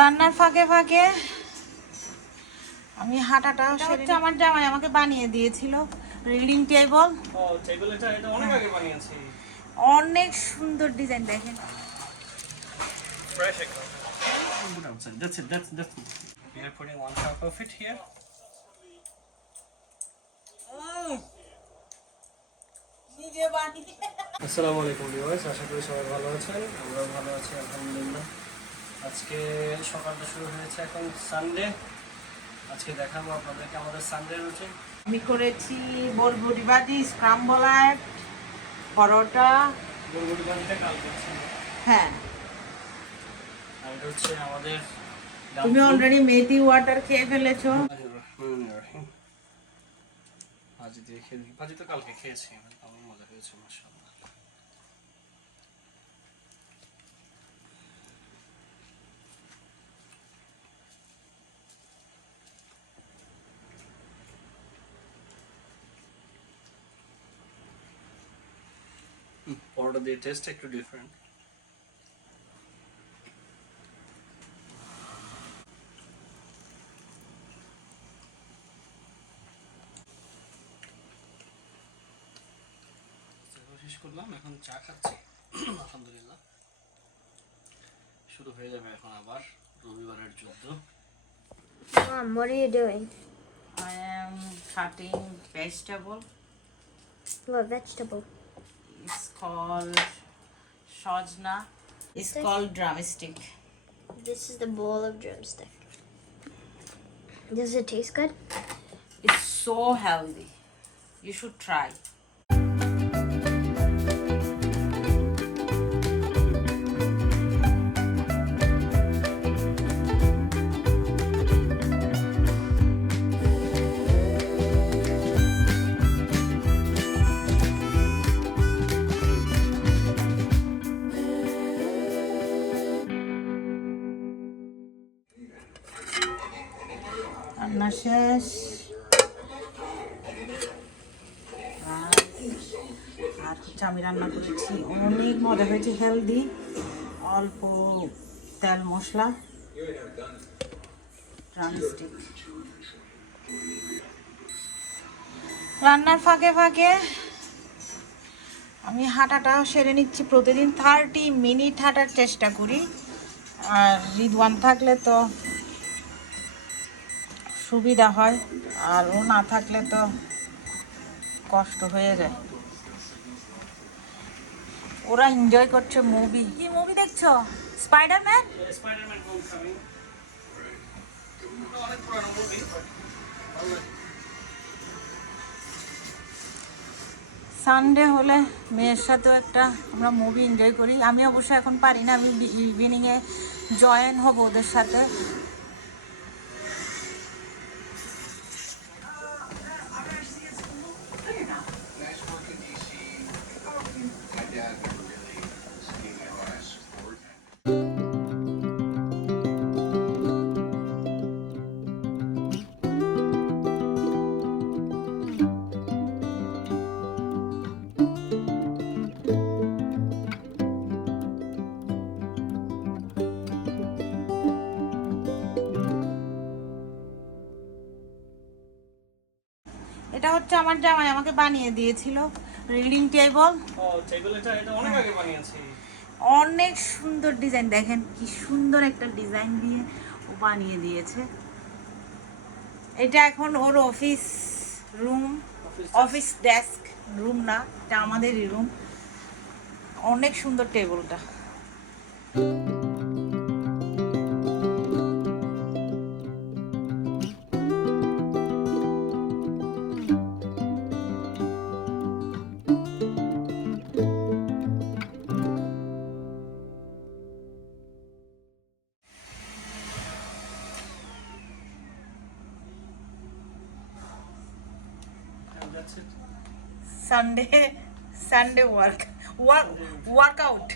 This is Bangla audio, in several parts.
রান্নার ফাঁকে ফাঁকে আমি হাঁটাটা হচ্ছে আমার জামাই আমাকে বানিয়ে দিয়েছিল রিডিং টেবিল। ও টেবিল এটা অনেক আগে বানিয়েছি। অনেক সুন্দর ডিজাইন দেখেন। Fresh একদম। Put outside. That's it. That's it. We are putting one cup of it here. আসসালামু আলাইকুম ভিউয়ার্স, আশা করি সবাই ভালো আছেন। আমরাও ভালো আছি আলহামদুলিল্লাহ। আজকে সকালটা শুরু হয়েছে, এখন সানডে। আজকে দেখাবো আপনাদেরকে আমাদের সানডে রুটিন। আমি করেছি বরবটি ভাজি, স্ক্রাম্বল এগ, পরোটা। বরবটি ভাজিটা কাল করছি। হ্যাঁ, আর এটা হচ্ছে আমাদের তুমি অলরেডি মেথি ওয়াটার খেয়ে ফেলেছো। ভাজি দিয়ে খেয়ে দিই। ভাজি তো কালকে খেয়েছি, আমার মজা হয়েছে মাশাআল্লাহ। পরোটা দিয়ে টেস্ট একটু ডিফারেন্ট। শেষ করলাম, এখন চা খাচ্ছি আলহামদুলিল্লাহ। শুরু হয়ে যাবে এখন আবার রবিবারের যুদ্ধ। Mom, what are you doing? I am cutting vegetable. What vegetable? It's called shojna. It's called drumstick. This is the bowl of drumstick. Does it taste good? It's so healthy. You should try. রান্না শেষ। আর হচ্ছে আমি রান্না করেছি, অনেক মজা হয়েছে, হেলদি, অল্প তেল মশলা, ড্রামস্টিক। রান্নার ফাঁকে ফাঁকে আমি হাঁটাটা সেরে নিচ্ছি। প্রতিদিন 30 মিনিট হাঁটার চেষ্টা করি, আর রিদওয়ান থাকলে তো সুবিধা হয়, আর ও না থাকলে তো কষ্ট হয়ে যায়। ওরা এনজয় করছে মুভি। কি মুভি দেখছো? স্পাইডারম্যান। স্পাইডারম্যান হোমকামিং অনেক পুরনো মুভি। সানডে হলে মেয়ের সাথেও একটা আমরা মুভি এনজয় করি। আমি অবশ্য এখন পারি না, আমি ইভিনিংয়ে জয়েন হব ওদের সাথে। এটা হচ্ছে আমার জামাই আমাকে বানিয়ে দিয়েছিল রিডিং টেবিল। ও টেবিল এটা অনেক আগে বানিয়েছি। অনেক সুন্দর ডিজাইন দেখেন, কি সুন্দর একটা ডিজাইন দিয়ে ও বানিয়ে দিয়েছে। এটা এখন ওর office room, office desk room না, এটা আমাদেরই রুম। অনেক সুন্দর টেবিলটা। That's it. Sunday workout.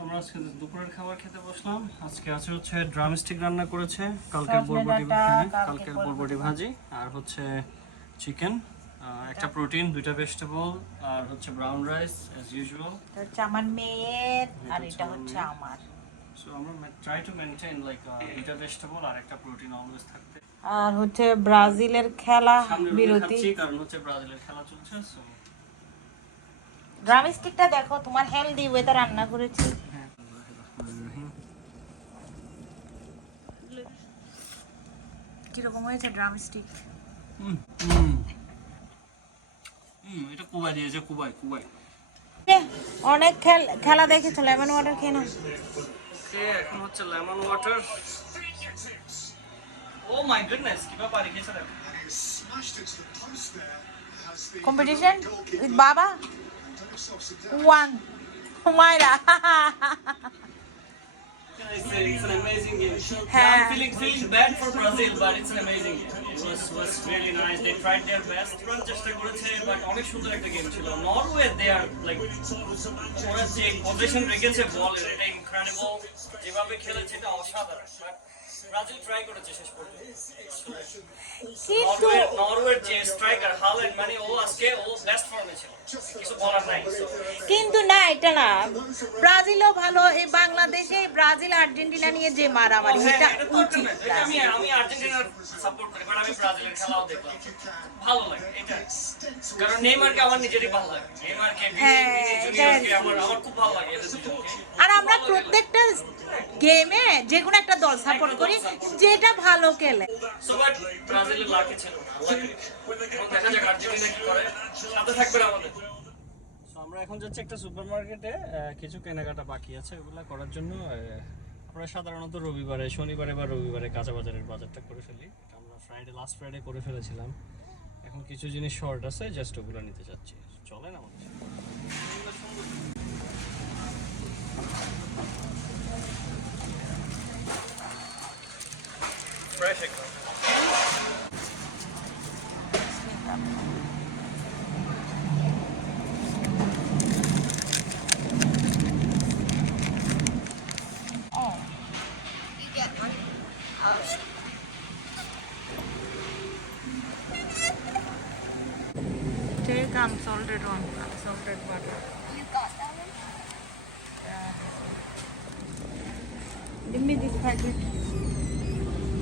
আমরা আজকে দুপুরের খাবার খেতে বসলাম। আজকে আছে হচ্ছে ড্রামস্টিক রান্না করেছে, কালকের বরবটি ভাজি, আর হচ্ছে চিকেন, একটা প্রোটিন, 2টা ভেজিটেবল, আর হচ্ছে ব্রাউন রাইস অ্যাজ ইউজুয়াল। এটা হচ্ছে আমার মেয়ের, আর এটা হচ্ছে আমার। সো আমরা ট্রাই টু মেইনটেইন লাইক দুইটা ভেজিটেবল আর একটা প্রোটিন অলওয়েজ থাকতে। আর হচ্ছে ব্রাজিলের খেলা সামনে বিরতি। খাচ্ছি কারণ হচ্ছে ব্রাজিলের খেলা চলছে। সো ড্রামস্টিকটা দেখো, তোমার হেলদি ওয়েতে রান্না করেছি। হ্যাঁ, কিরকম হয়েছে ড্রামস্টিক? এটা কুবাই দিয়েছে, কুবাই। অনেক খেলা দেখেছো, লেমন ওয়াটার খেয়ে নাও। ওকে, এখন হচ্ছে lemon water. Oh my goodness, কি ব্যাপার রেখেছে দেখো। কম্পিটিশন উইথ বাবা ওয়ান মাইরা। It's an amazing game. Yeah. I'm feeling bad for Brazil, but it's an amazing game. It was really nice. They tried their best. Run চেষ্টা করেছে, but অনেক সুন্দর একটা গেম ছিল। নরওয়ে they are like ওরা যে পজিশন রেখেছে বলের, এটা ইনক্রেডিবল। যেভাবে খেলেছে এটা অসাধারণ। ব্রাজিল ট্রাই করেছে শেষ পর্যন্ত। কিন্তু নরওয়ের যে স্ট্রাইকার হাল্যান্ড, মানে ও আজকে বেস্ট ফর্মে ছিল, কিছু বলার নাই। কিন্তু না, এটা না, ব্রাজিলও ভালো। এই বাংলাদেশে ব্রাজিল আর্জেন্টিনা নিয়ে যে মারামারি, এটা উচিত। আমি আর্জেন্টিনার সাপোর্ট করি, বাট আমি ব্রাজিলের খেলাও দেখলাম, ভালো লাগে এটা। কারণ নেইমারকে আমার নিজেরই ভালো লাগে, নেইমারকে জুনিয়রকে আমার খুব ভালো লাগে এদের দুজনকে। আর আমরা প্রত্যেকটা গেমে যে কোনো একটা দল সাপোর্ট করি যেটা ভালো খেলে। সবাই ব্রাজিলের লাকি ছিল না, আল্লাহ করি। দেখা যাক আর্জেন্টিনা কি করে, সাথে থাকবে আমাদের। আমরা এখন যাচ্ছি একটা সুপারমার্কেটে, কিছু কেনাকাটা বাকি আছে, ওগুলা করার জন্য। আমরা সাধারণত রবিবারে, শনিবারে বা রবিবারে কাঁচা বাজারের বাজারটা করে ফেলি। এটা আমরা লাস্ট ফ্রাইডে করে ফেলেছিলাম। এখন কিছু জিনিস শর্ট আছে, জাস্ট ওগুলো নিতে যাচ্ছি। চলেন আমাদের ফ্রেশ একদম। You get one. Take unsalted one, unsalted butter. You got that one? Give me this packet.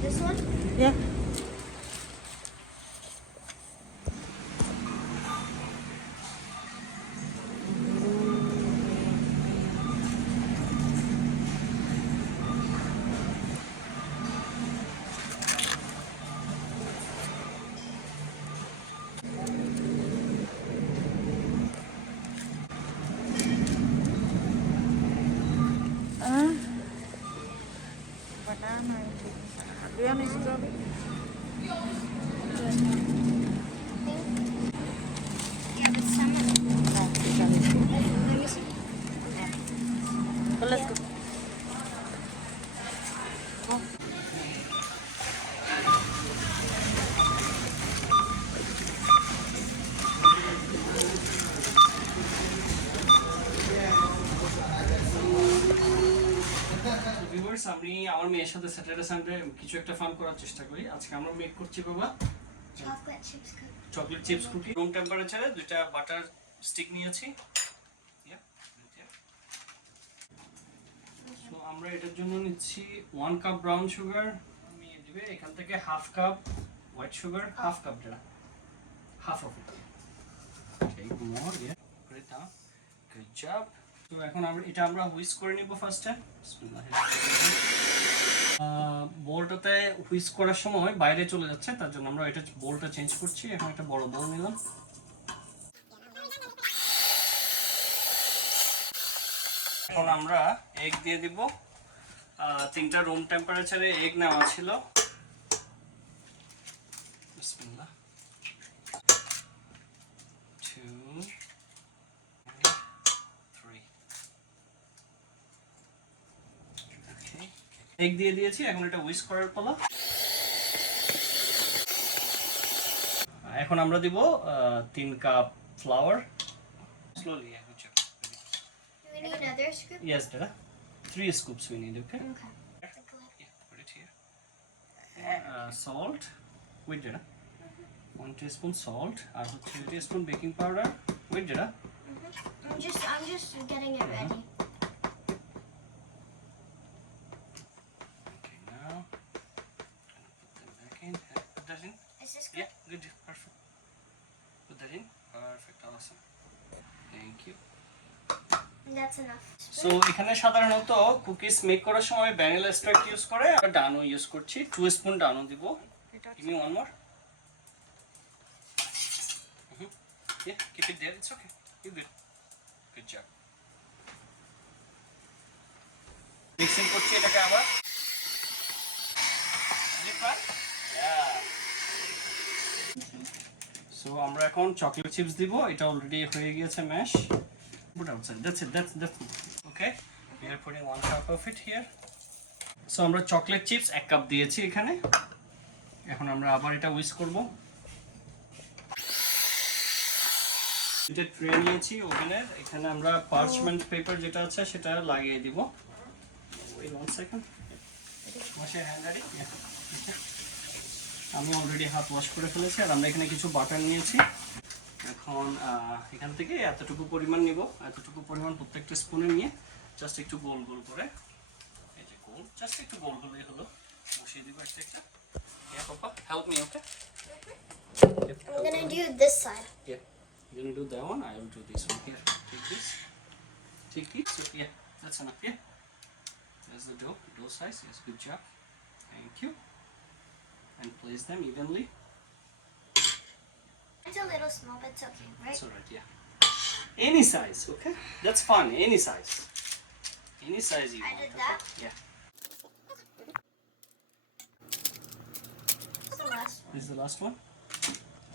This one? Yeah. Banana. Do you want strawberry? Yeah, but some. No, strawberry. Let me see. Well, let's go. Go. Viewers, আমি আমার মেয়ের সাথে স্যাটারডে সানডে কিছু একটা ফান করার চেষ্টা করি। আজকে আমরা মেক করছি বাবা Chocolate chips cookie. Chocolate chips cookie. Room টেম্পারেচারে দুইটা বাটার স্টিক নিয়েছি। সো আমরা এটার জন্য নিচ্ছি 1 কাপ ব্রাউন সুগার। নিয়ে দিবে এখান থেকে half cup white sugar, half cup যেটা, half of it. Take more, yeah, put it down. Good job. তো এখন আমরা হুইস্ক করে নিব ফার্স্টে। বোলটাতে হুইস্ক করার সময় বাইরে চলে যাচ্ছে, তার জন্য আমরা এটা বোলটা চেঞ্জ করছি। এখন একটা বড় বোল নিলাম। এখন আমরা এগ দিয়ে দিব। 3টা রুম টেম্পারেচারে এগ নেওয়া ছিল। বিসমিল্লাহ। 2 3 এগ দিয়ে দিয়েছি। এখন এটা হুইস্ক করার পালা। এখন আমরা দিব 3 cup flower. Slowly. Do we need another scoop? Yes, Dada. 3 scoops we need, okay? Okay. Yeah, put it here. Salt. Wait, Dada. 1 teaspoon salt. 2 teaspoon baking powder. Wait, Dada. I'm just getting it ready. this good? Yeah, good, perfect. Put that in. Perfect, awesome. Thank you. And that's enough. So এখানে সাধারণত কুকিজ মেক করার সময় ভ্যানিলা এক্সট্রাক্ট ইউজ করে, আমরা ডানো ইউজ করছি। 2 স্পুন ডানো দিব। Give me one more. Yeah, keep it there. It's okay. You good. Good job. Mixing করছি এটাকে আবার। সো আমরা এখন চকলেট চিপস দিব। এটা অলরেডি হয়ে গিয়েছে mash. Put outside. That's it. That's okay. We are putting 1 cup of it here. So আমরা চকলেট চিপস 1 কাপ দিয়েছি এখানে। এখন আমরা আবার এটা উইস্ক করব। এটা ট্রে নিয়েছি ওভেনের। এখানে আমরা পার্চমেন্ট পেপার যেটা আছে সেটা লাগিয়ে দিব। Wait 1 second. Wash your hand, Daddy. Yeah. Okay. আমি অলরেডি হাত ওয়াশ করে ফেলেছি আর আমরা এখানে কিছু বাটার নিয়েছি। এখন এখান থেকে এতটুকু পরিমাণ নিব, এতটুকু পরিমাণ প্রত্যেকটা স্পুনে নিয়ে জাস্ট একটু গোল গোল করে, এই যে গোল, জাস্ট একটু গোল গোলই হলো, বসিয়ে দিব একটা একটা। Yeah, Papa, help me, okay? I'm gonna do this side. Yeah, you're gonna do that one. I will do this one. Here, take this. Take this. So, yeah, that's enough. Yeah, there's the dough size. Yes, good job. Thank you. And place them evenly. It's a little small, but it's okay, right? That's alright, yeah. Any size, okay? That's fun, any size. Any size you I want. did okay? that. Yeah. That's the last one. This is the last one.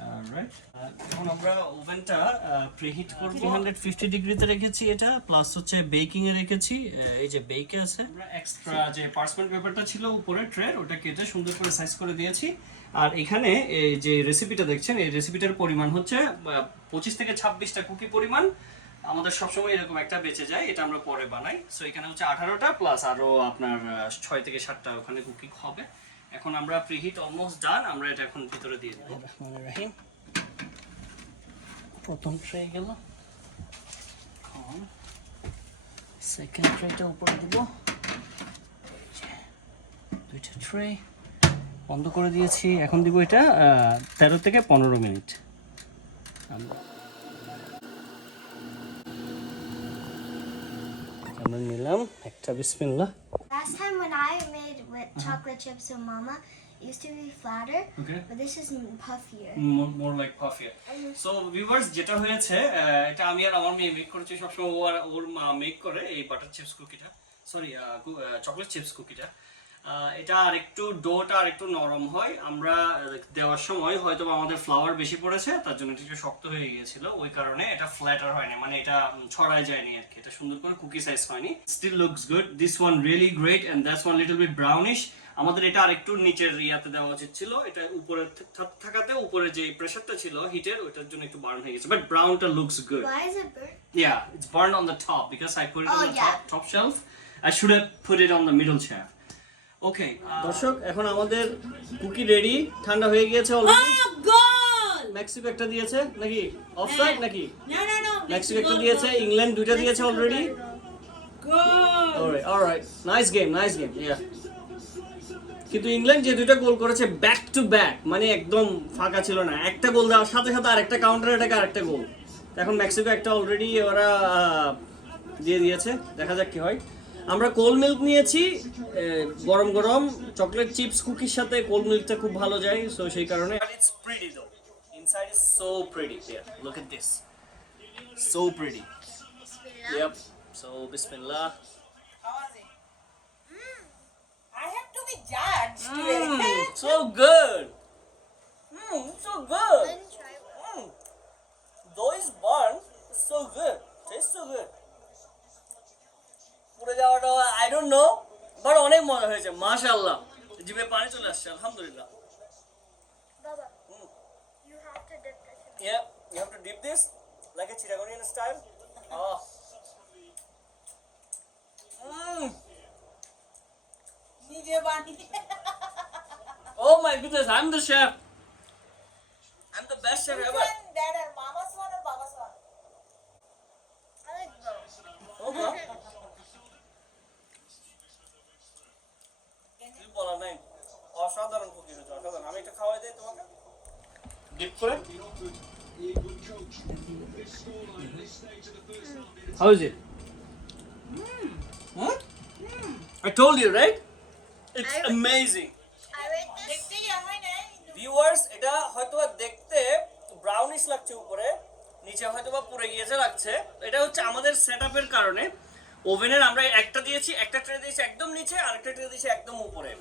Alright. এখন আমরা ওভেনটা প্রিহিট করব 350 ডিগ্রিতে রেখেছি এটা, প্লাস হচ্ছে বেকিং এ রেখেছি। এই যে বেকে আছে। আমরা এক্সট্রা যে পার্চমেন্ট পেপারটা ছিল উপরে ট্রের, ওটা কেটে সুন্দর করে সাইজ করে দিয়েছি। আর এখানে এই যে রেসিপিটা দেখছেন, এই রেসিপিটার পরিমাণ হচ্ছে 25 থেকে 26টা কুকি পরিমাণ। আমাদের সবসময় এরকম একটা বেঁচে যায়, এটা আমরা পরে বানাই। সো এখানে হচ্ছে 18টা প্লাস আরো আপনার 6 থেকে 7টা ওখানে কুকি হবে। এখন আমরা প্রিহিট অলমোস্ট ডান, আমরা এটা এখন ভিতরে দিয়ে দেব। রহমানির রহিম। প্রথম ট্রে গেল, এখন সেকেন্ড ট্রেটা উপরে দিব। দুইটা ট্রে বন্ধ করে দিয়েছি। এখন দিব এটা 13 থেকে 15 মিনিট। আমরা নিলাম একটা, বিসমিল্লাহ। Last time when I made with chocolate chips with Mama, it used to be flatter, Okay. but this is puffier. More like puffier. So viewers, যেটা হয়েছে এটা আমি আর আমার মেয়ে মেক করেছি সবসময়, ওর মা মেক করে এই বাটার চিপস কুকিটা, সরি চকলেট চিপস কুকিটা। এটা আর একটু ডোটা আর একটু নরম হয়। আমরা দেওয়ার সময় হয়তো আমাদের ফ্লাওয়ার বেশি পড়েছে, তার জন্য এটা একটু শক্ত হয়ে গিয়েছিল, ওই কারণে এটা ফ্ল্যাটার হয়নি, মানে এটা ছড়ায় যায়নি আর কি, এটা সুন্দর করে কুকি সাইজ হয়নি। Still looks good. This one really great and that's one little bit brownish. আমাদের এটা আরেকটু নিচের ইয়াতে দেওয়া উচিত ছিল, এটা উপরে থাকাতে উপরে যে প্রেসারটা ছিল হিটের, ওটার জন্য একটু বার্ন হয়ে গেছে, বাট ব্রাউনটা looks good. Why is it burnt? Yeah, it's burned on the top because I put it on the yeah. top shelf. I should have put it on the middle shelf. ওকে দর্শক, এখন আমাদের কুকি রেডি, ঠান্ডা হয়ে গিয়েছে অলরেডি। গোল! মেক্সিকো একটা দিয়েছে নাকি, অফসাইড নাকি? না মেক্সিকো একটা দিয়েছে, ইংল্যান্ড দুইটা দিয়েছে অলরেডি। গোল! অলরাইট, নাইস গেম, ইয়া। কিন্তু ইংল্যান্ড যে দুইটা গোল করেছে ব্যাক টু ব্যাক, মানে একদম ফাঁকা ছিল না, একটা গোল দেওয়ার সাথে সাথে আরেকটা কাউন্টার অ্যাটাকে আরেকটা গোল। এখন মেক্সিকো একটা অলরেডি ওরা দিয়ে দিয়েছে, দেখা যাক কি হয়। আমরা কোল্ড মিল্ক নিয়েছি, গরম গরম চকলেট চিপস কুকির সাথে কোল্ড মিল্কটা খুব ভালো যায়, সো সেই কারণে। But it's pretty though. Inside is so pretty. Yeah, look at this. So pretty. Bismillah. Yep. So bismillah. How was it? I have to be judged today. So good. So good. Then try one. Though it's burnt, it's so good. Tastes so good. পুরো যাওয়াটা I don't know, but অনেক মজা হয়েছে, মাশাআল্লাহ। জিভে পানি চলে আসছে, আলহামদুলিল্লাহ। Baba, you have to dip this in. Yeah, you have to dip this like a Chittagonian style. Oh. নিজে বানিয়ে Oh my goodness, I'm the chef. I'm the best chef ever. Dad and mama's one or baba's one? I like both. Okay. কিছু বলার নাই, অসাধারণ কুকি হয়েছে, অসাধারণ। আমি এটা খাওয়াই দিই তোমাকে। ডিপ করে How is it? Huh? I told you, right? It's amazing. I rate this. Viewers, এটা হয়তোবা দেখতে ব্রাউনিশ লাগছে উপরে, নিচে হয়তোবা পুড়ে গিয়েছে লাগছে। এটা হচ্ছে আমাদের সেটআপের কারণে। ওভেনের আমরা একটা দিয়েছি, একটা ট্রে দিয়েছি একদম নিচে, আর একটা ট্রে দিয়েছি একদম উপরে।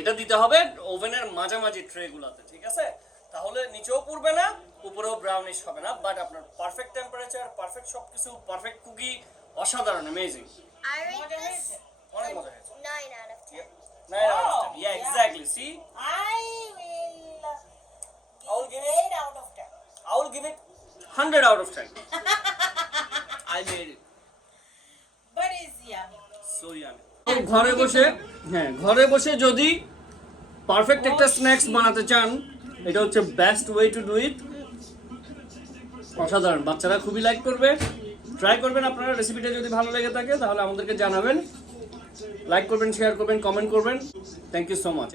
এটা দিতে হবে ওভেনের মাঝামাঝি ট্রেগুলোতে, ঠিক আছে? তাহলে নিচেও পুড়বে না, উপরেও ব্রাউনিশ হবে না, বাট আপনার পারফেক্ট টেম্পারেচার, পারফেক্ট সবকিছু, পারফেক্ট কুকি, অসাধারণ, অ্যামেজিং। I rate this অনেক মজা হয়েছে। 9 out of 10. 9 out of 10. Yeah, exactly. See? I will I will give it 8 out of 10. I will give it 100 out of 10. I made it. But it's yummy. So yummy. ঘরে বসে যদি পারফেক্ট একটা স্ন্যাক্স বানাতে চান, এটা হচ্ছে best way to do it. অসাধারণ, বাচ্চারা খুবই লাইক করবে। ট্রাই করবেন আপনারা। রেসিপিটা যদি ভালো লেগে থাকে তাহলে আমাদেরকে জানাবেন, লাইক করবেন, শেয়ার করবেন, কমেন্ট করবেন। Thank you so much.